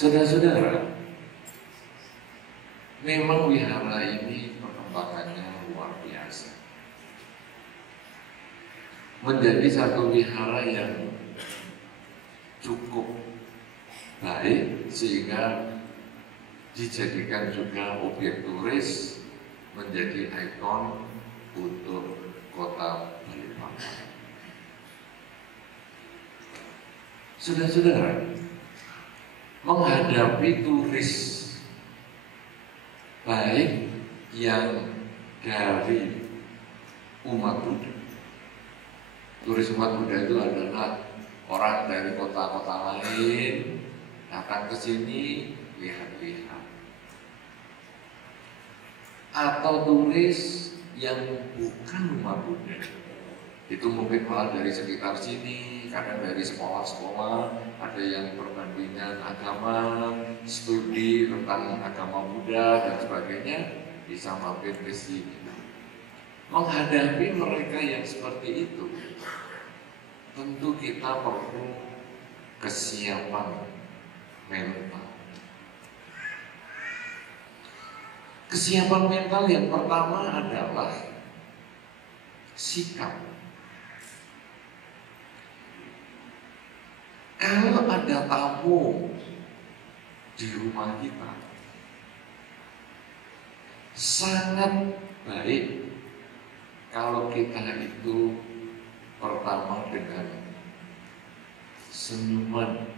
Saudara-saudara, memang wihara ini perkembangannya luar biasa. Menjadi satu wihara yang cukup baik sehingga dijadikan juga objek turis, menjadi ikon untuk kota Balikpapan. Saudara-saudara, menghadapi turis baik yang dari umat Buddha. Turis umat Buddha itu adalah orang dari kota-kota lain datang ke sini lihat-lihat. Atau turis yang bukan umat Buddha, itu mungkin malah dari sekitar sini, kadang dari sekolah-sekolah, ada yang perbandingan agama, studi tentang agama Buddha dan sebagainya, bisa mampir ke sini. Menghadapi mereka yang seperti itu, tentu kita perlu kesiapan mental. Kesiapan mental yang pertama adalah sikap. Kalau ada tamu di rumah kita, sangat baik kalau kita itu pertama dengan senyuman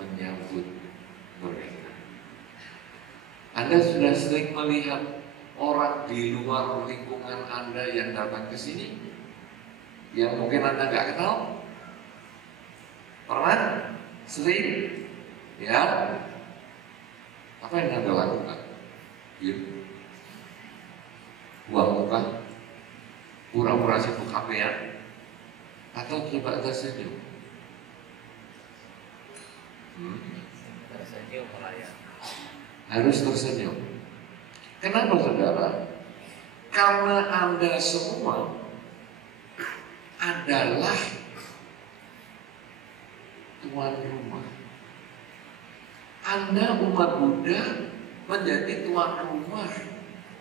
menyambut mereka. Anda sudah sering melihat orang di luar lingkungan Anda yang datang ke sini, yang mungkin Anda nggak kenal? Pernah? Sering? Ya? Apa yang Anda lakukan? Diam? Buang muka? Pura-pura sibuk HP-an? Atau coba tersenyum? Tersenyum lah ya. Harus tersenyum. Kenapa saudara? Karena Anda semua adalah tuan rumah. Anda umat Buddha menjadi tuan rumah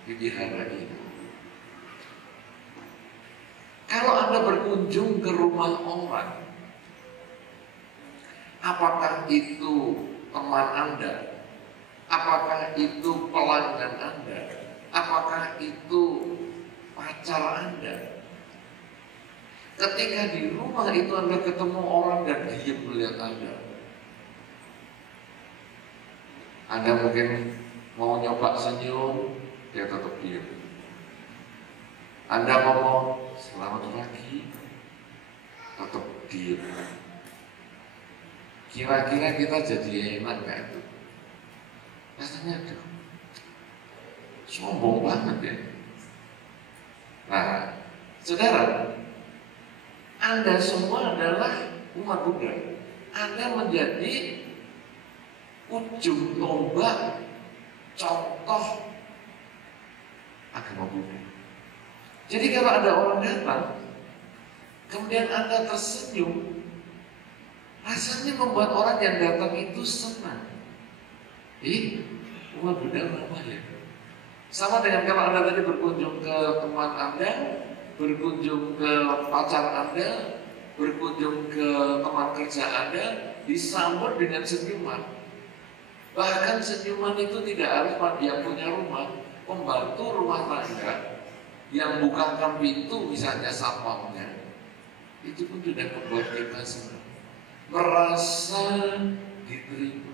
di wihara ini. Kalau Anda berkunjung ke rumah orang, apakah itu teman Anda, apakah itu pelanggan Anda, apakah itu pacar Anda, ketika di rumah itu Anda ketemu orang dan diam melihat Anda mungkin mau nyoba senyum, dia tetap diam. Anda ngomong selamat pagi, tetap diam. Kira-kira kita jadi enak nggak itu? Rasanya aduh, sombong banget ya. Nah, saudara, Anda semua adalah umat Buddha. Anda menjadi ujung tombak contoh agama Buddha. Jadi kalau ada orang datang, kemudian Anda tersenyum, rasanya membuat orang yang datang itu senang. Umat Buddha ramah ya. Sama dengan kalau Anda tadi berkunjung ke teman Anda, berkunjung ke pacar Anda, berkunjung ke teman kerja Anda, disambut dengan senyuman. Bahkan senyuman itu tidak harus dia punya rumah, pembantu rumah tangga yang bukakan pintu misalnya sapamnya, itu pun sudah membuat kita senang, merasa diterima.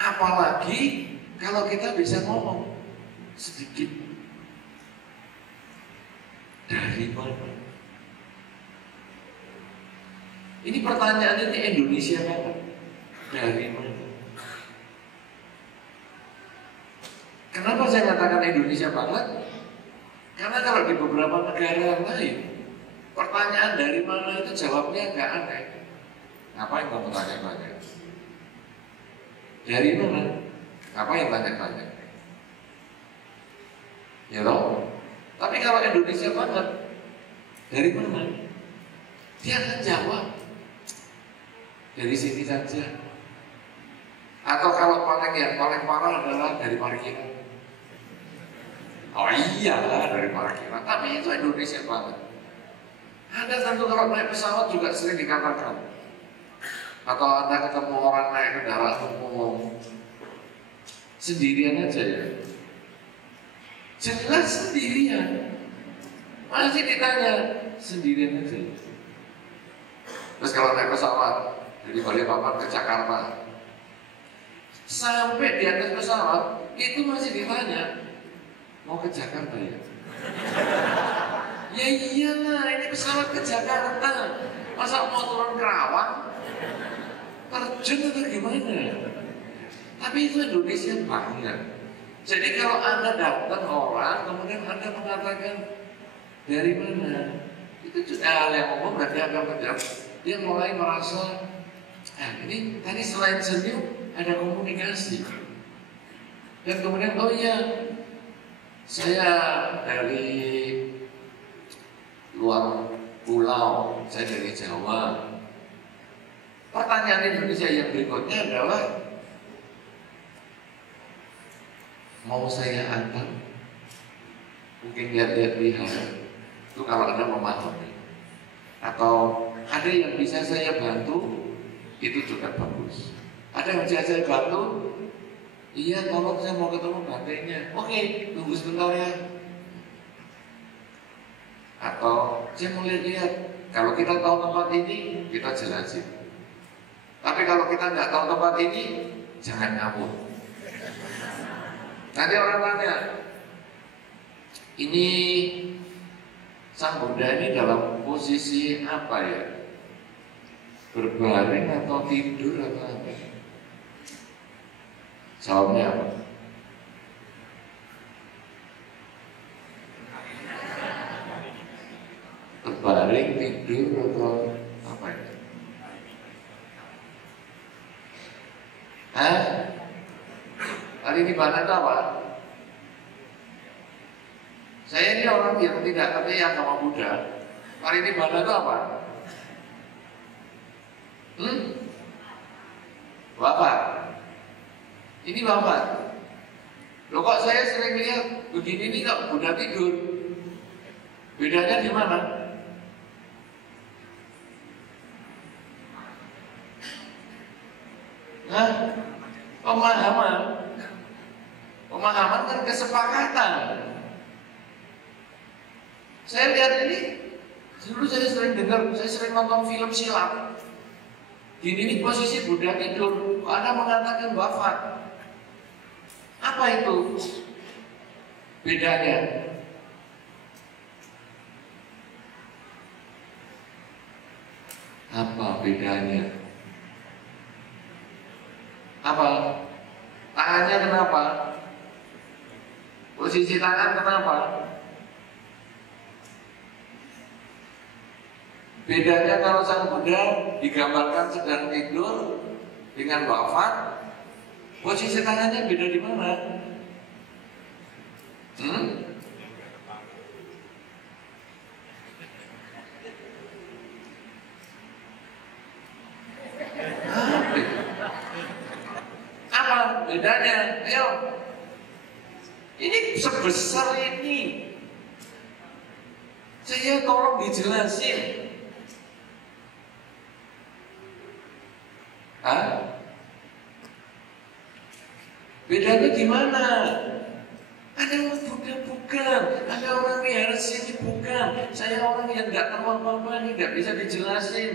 Apalagi kalau kita bisa ngomong sedikit. Dari mana? Ini pertanyaan ini Indonesia banget. Dari mana? Kenapa saya katakan Indonesia banget? Karena kalau di beberapa negara yang lain, Pertanyaan dari mana itu jawabnya agak aneh. Ngapain kamu tanya-tanya? Dari mana? Ngapain tanya-tanya? Ya loh. Tapi kalau Indonesia banget, dari mana? Dia akan jawab dari sini saja. Atau kalau yang paling parah adalah dari parkiran. Oh iya dari parkiran. Tapi itu Indonesia banget. Anda tentu kalau naik pesawat juga sering dikatakan. Atau Anda ketemu orang naik kendaraan umum sendirian aja ya. Jelas sendirian. Masih ditanya sendirian aja. Terus kalau naik pesawat dari Balikpapan ke Jakarta, sampai di atas pesawat itu masih ditanya, mau ke Jakarta ya? Ya iyalah, ini pesawat ke Jakarta. Masa mau turun Kerawang? Terjun atau gimana? Tapi itu Indonesia banget. Jadi kalau Anda datang orang, kemudian Anda mengatakan dari mana? Itu juga hal yang umum, berarti akan menjawab. Dia mulai merasa, ini tadi selain senyum ada komunikasi. Dan kemudian, oh iya, saya dari luar pulau, saya dari Jawa. Pertanyaan Indonesia yang berikutnya adalah, mau saya antar? Mungkin lihat-lihat itu kalau Anda memahami. Atau ada yang bisa saya bantu, itu juga bagus. Ada yang bisa saya bantu, iya tolong saya mau ketemu bantainya. Oke, tunggu sebentar ya. Atau saya mau lihat-lihat, kalau kita tahu tempat ini, kita jelasin. Tapi kalau kita nggak tahu tempat ini, jangan ngawur. Nanti orang tanya, ini Sang Buddha ini dalam posisi apa ya? Berbaring atau tidur atau apa? Jawabnya apa? Berbaring, tidur atau apa ya? Hah? Hari ini mana itu apa? Saya ini orang yang tidak ngerti agama Buddha. Hari ini mana itu apa? Bapak. Ini bapak. Loh kok saya sering lihat begini ini kok Buddha tidur? Bedanya di mana? Hah? Pemahaman. Pemahaman kan kesepakatan. Saya lihat ini, dulu saya sering dengar, saya sering nonton film silat. Gini posisi Buddha tidur, Anda mengatakan wafat. Apa itu bedanya? Apa bedanya? Apa? Tangannya kenapa? Posisi tangan kenapa? Bedanya kalau Sang Buddha digambarkan sedang tidur dengan wafat, posisi tangannya beda di mana? Apa bedanya? Ayo, ini sebesar ini, saya tolong dijelasin. Hah? Bedanya gimana? Ada orang Buddha bukan, ada orang wihara sini bukan. Saya orang yang nggak tahu apa-apa ini nggak bisa dijelasin.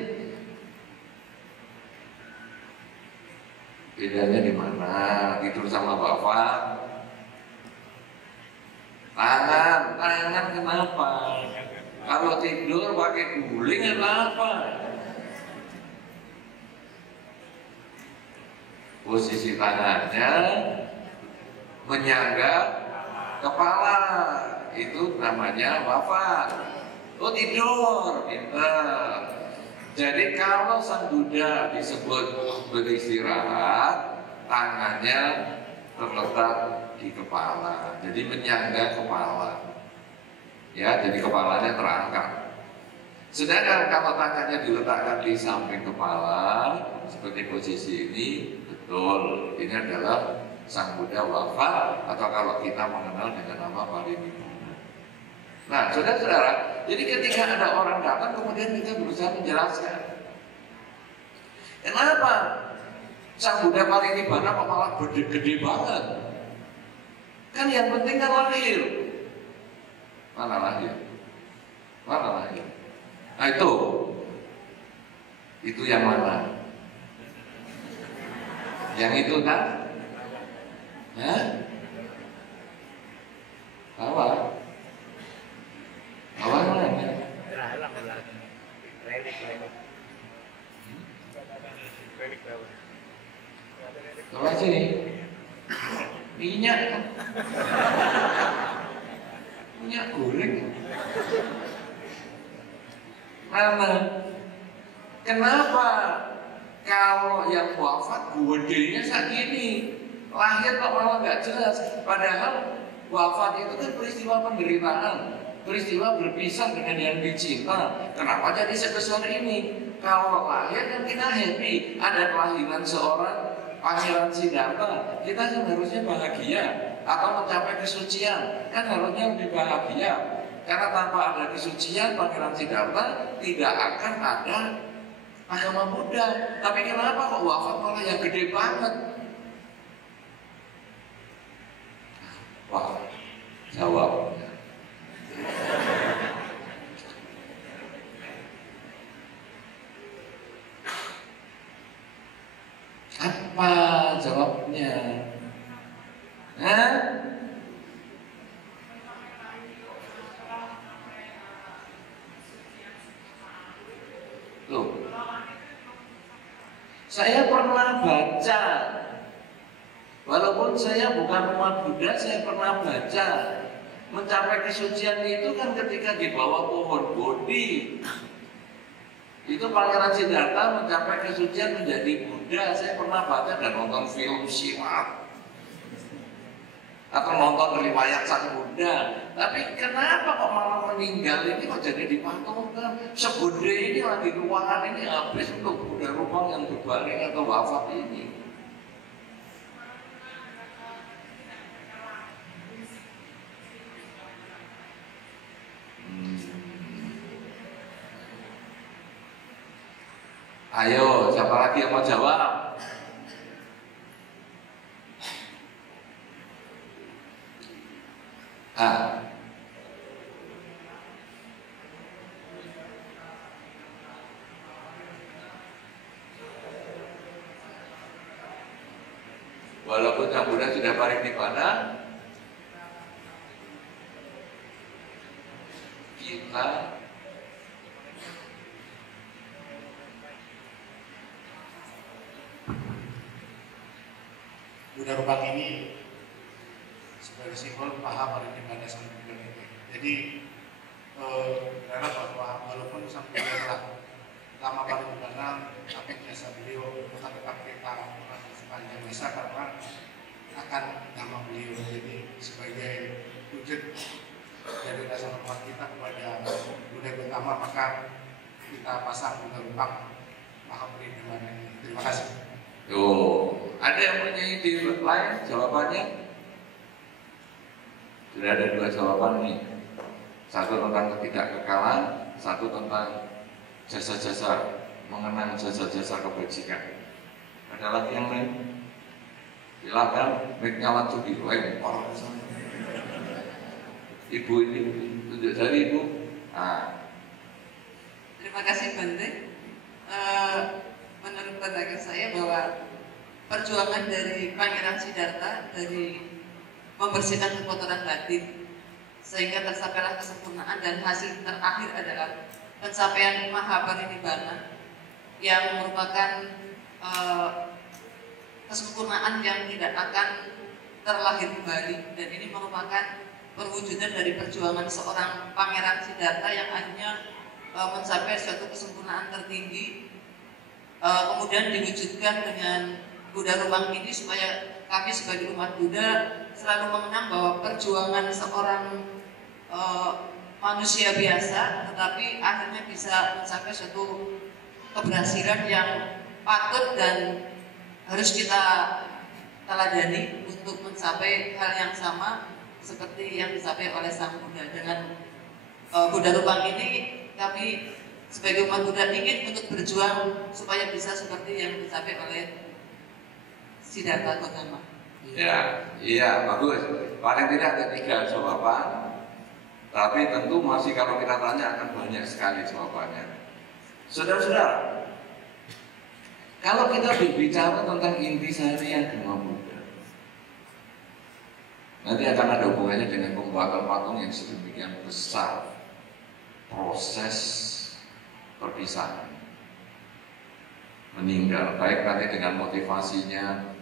Bedanya di mana? Tidur sama bapak. Tangan kenapa? Kalau tidur pakai guling atau apa? Posisi tangannya menyangga kepala, itu namanya wafat. Oh tidur, pinter. Jadi kalau Sang Buddha disebut beristirahat, tangannya terletak di kepala, jadi menyangga kepala. Ya, jadi kepalanya terangkat. Sedangkan kalau tangannya diletakkan di samping kepala, seperti posisi ini, betul, ini adalah Sang Buddha wafat, atau kalau kita mengenal dengan nama Parinibbana. Nah, saudara-saudara, jadi ketika ada orang datang, kemudian kita berusaha menjelaskan, kenapa Sang Buddha Parinibbana kok malah gede-gede banget? Kan yang penting kan lahir. Mana lahir? Mana lahir? Nah itu yang mana? Yang itu kan? Hah? Apa? Apa namanya? Coba sini. Minyak. Minyak goreng. Mana? Kenapa kalau yang wafat gedenya segini, lahir kok malah nggak jelas? Padahal wafat itu kan peristiwa penderitaan, peristiwa berpisah dengan yang dicinta. Kenapa jadi sebesar ini? Kalau lahir kan kita happy, ada kelahiran seorang Pangeran Siddhartha, kita kan harusnya bahagia atau mencapai kesucian, kan harusnya lebih bahagia. Karena tanpa ada kesucian Pangeran Siddhartha tidak akan ada agama Buddha. Tapi kenapa kok wafat malah yang gede banget? Wah, jawabnya. Apa jawabnya? Hah? Loh, saya pernah baca, walaupun saya bukan umat Buddha, saya pernah baca mencapai kesucian itu kan ketika di bawah pohon Bodhi. Itu Pangeran Siddhartha mencapai kesucian menjadi Buddha. Saya pernah baca dan nonton film silat atau nonton riwayat Sang Buddha. Tapi kenapa kok malah meninggal ini kok jadi dipatungkan? Segede ini lagi ruangan ini habis untuk Buddha ruang yang berbaring atau wafat ini. Ayo, siapa lagi yang mau jawab? Walaupun Sang Buddha sudah parinibbana, kita Buddha Rupang ini sebagai simbol paham parinibbana Sang Buddha itu. Jadi berharap bahwa walaupun Sang Buddha telah lama parinibbana, tapi jasa beliau akan tetap kita sepanjang masa karena akan nama beliau. Jadi sebagai wujud dari rasa hormat kita kepada Buddha Gautama, maka kita pasang Buddha Rupang paham parinibbana ini. Terima kasih. Tuh, ada yang punya ide lain jawabannya? Sudah ada dua jawaban nih. Satu tentang ketidakkekalan, satu tentang jasa-jasa, mengenang jasa-jasa kebajikan. Ada lagi yang lain? Silakan, mic-nya langsung dilempar. Ibu ini tunjuk jari ibu. Nah. Terima kasih Bante. Menurut pandangan saya bahwa perjuangan dari Pangeran Siddhartha dari membersihkan kekotoran batin sehingga tercapailah kesempurnaan dan hasil terakhir adalah pencapaian Mahaparinibbana yang merupakan kesempurnaan yang tidak akan terlahir kembali, dan ini merupakan perwujudan dari perjuangan seorang Pangeran Siddhartha yang akhirnya mencapai suatu kesempurnaan tertinggi, kemudian diwujudkan dengan Buddha Rumang ini supaya kami sebagai umat Buddha selalu mengenang bahwa perjuangan seorang manusia biasa tetapi akhirnya bisa mencapai suatu keberhasilan yang patut dan harus kita teladani untuk mencapai hal yang sama seperti yang dicapai oleh Sang Buddha. Dengan Buddha Rumang ini kami sebagai umat Buddha ingin untuk berjuang supaya bisa seperti yang dicapai oleh Siddhartha Gautama. Iya, bagus. Paling tidak ada 3 jawaban. Tapi tentu masih kalau kita tanya akan banyak sekali jawabannya. Saudara-saudara, kalau kita berbicara tentang intisari agama Buddha, nanti akan ada hubungannya dengan pembuatan patung yang sedemikian besar, proses perpisahan, meninggal, baik nanti dengan motivasinya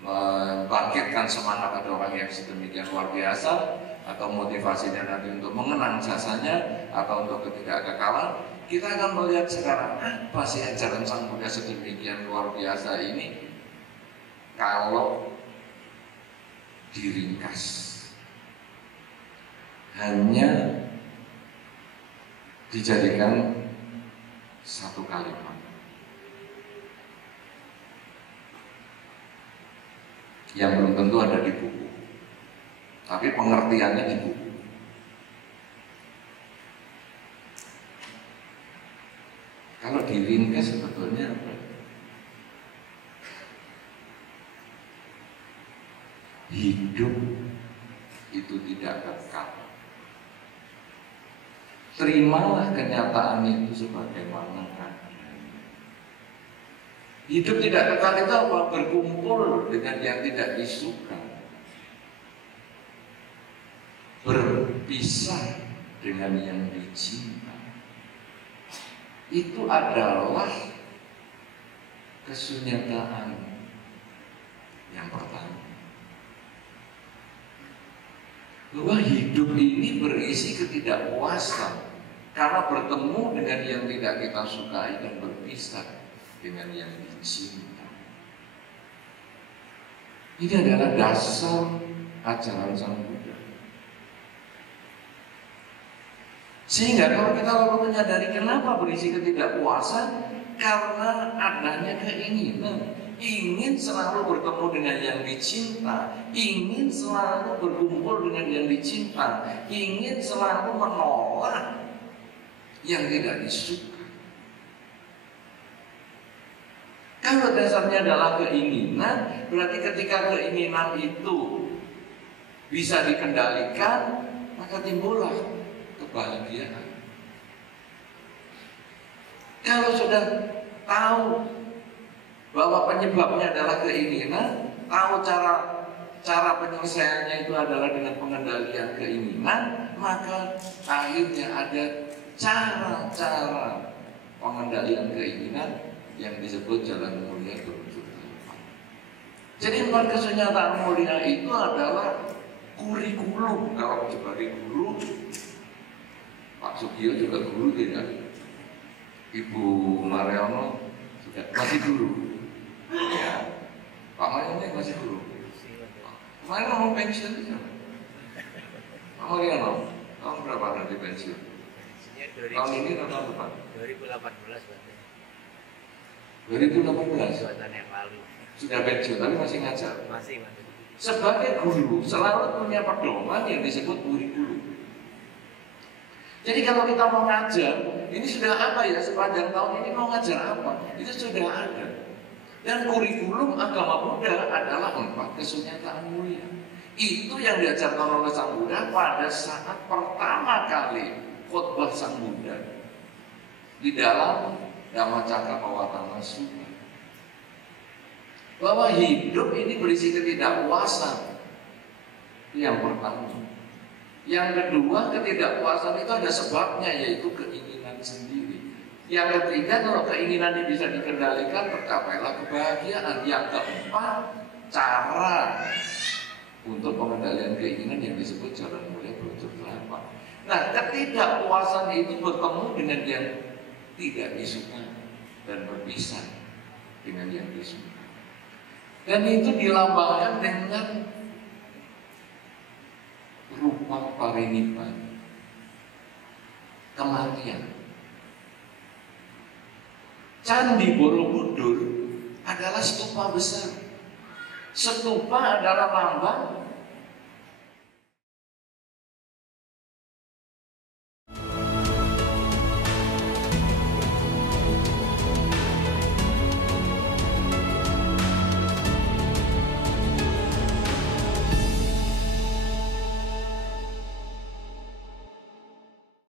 membangkitkan semangat ada orang yang sedemikian luar biasa, atau motivasinya nanti untuk mengenang jasanya, atau untuk ketidakkekalan. Kita akan melihat sekarang apa sih ajaran Sang Buddha sedemikian luar biasa ini kalau diringkas hanya dijadikan satu kalimat yang belum tentu ada di buku, tapi pengertiannya di buku. Kalau diringkas sebetulnya apa? Hidup itu tidak kekal. Terimalah kenyataan itu sebagaimana adanya. Hidup tidak kekal itu apa? Berkumpul dengan yang tidak disuka, berpisah dengan yang dicinta. Itu adalah kesunyataan yang pertama. Bahwa hidup ini berisi ketidakpuasan karena bertemu dengan yang tidak kita sukai dan berpisah dengan yang dicinta. Ini adalah dasar ajaran Sang Buddha. Sehingga kalau kita lalu menyadari kenapa berisi ketidakpuasan, karena adanya keinginan, ingin selalu bertemu dengan yang dicinta, ingin selalu berkumpul dengan yang dicinta, ingin selalu menolak yang tidak disuka. Kalau dasarnya adalah keinginan, berarti ketika keinginan itu bisa dikendalikan, maka timbullah kebahagiaan. Kalau sudah tahu bahwa penyebabnya adalah keinginan, tahu cara penyelesaiannya itu adalah dengan pengendalian keinginan, maka akhirnya ada cara-cara pengendalian keinginan yang disebut jalan mulia berujung ke. Jadi empat kesunyataan mulia itu adalah kurikulum. Kalau sebagai guru, Pak Sugio juga guru tidak? Ibu Mariono juga masih guru. Ya, Pak Mariono masih guru. Kemarin mau pensiun itu siapa? Pak Mariono, tahun berapa nanti pensiun? Tahun ini atau tahun depan? 2018 berarti. 2018. 2 tahun yang lalu. Sudah pensiun tapi masih ngajar. Masih. Sebagai guru selalu punya pedoman yang disebut kurikulum. Jadi kalau kita mau ngajar, ini sudah apa ya sepanjang tahun ini mau ngajar apa? Itu sudah ada. Dan kurikulum agama Buddha adalah 4 kesunyataan mulia. Itu yang diajarkan oleh Sang Buddha pada saat pertama kali khotbah Sang Buddha di dalam Dhammacakkappavattana Sutta. Bahwa hidup ini berisi ketidakpuasan. Yang pertama. Yang kedua, ketidakpuasan itu ada sebabnya, yaitu keinginan sendiri. Yang ketiga, kalau keinginan ini bisa dikendalikan, tercapailah kebahagiaan. Yang keempat, cara untuk pengendalian keinginan yang disebut jalan mulia berunsur 8. Nah, ketidakpuasan itu bertemu dengan yang tidak disuka dan berpisah dengan yang disuka. Dan itu dilambangkan dengan rupa parinibbana, kematian. Candi Borobudur adalah stupa besar. Stupa adalah lambang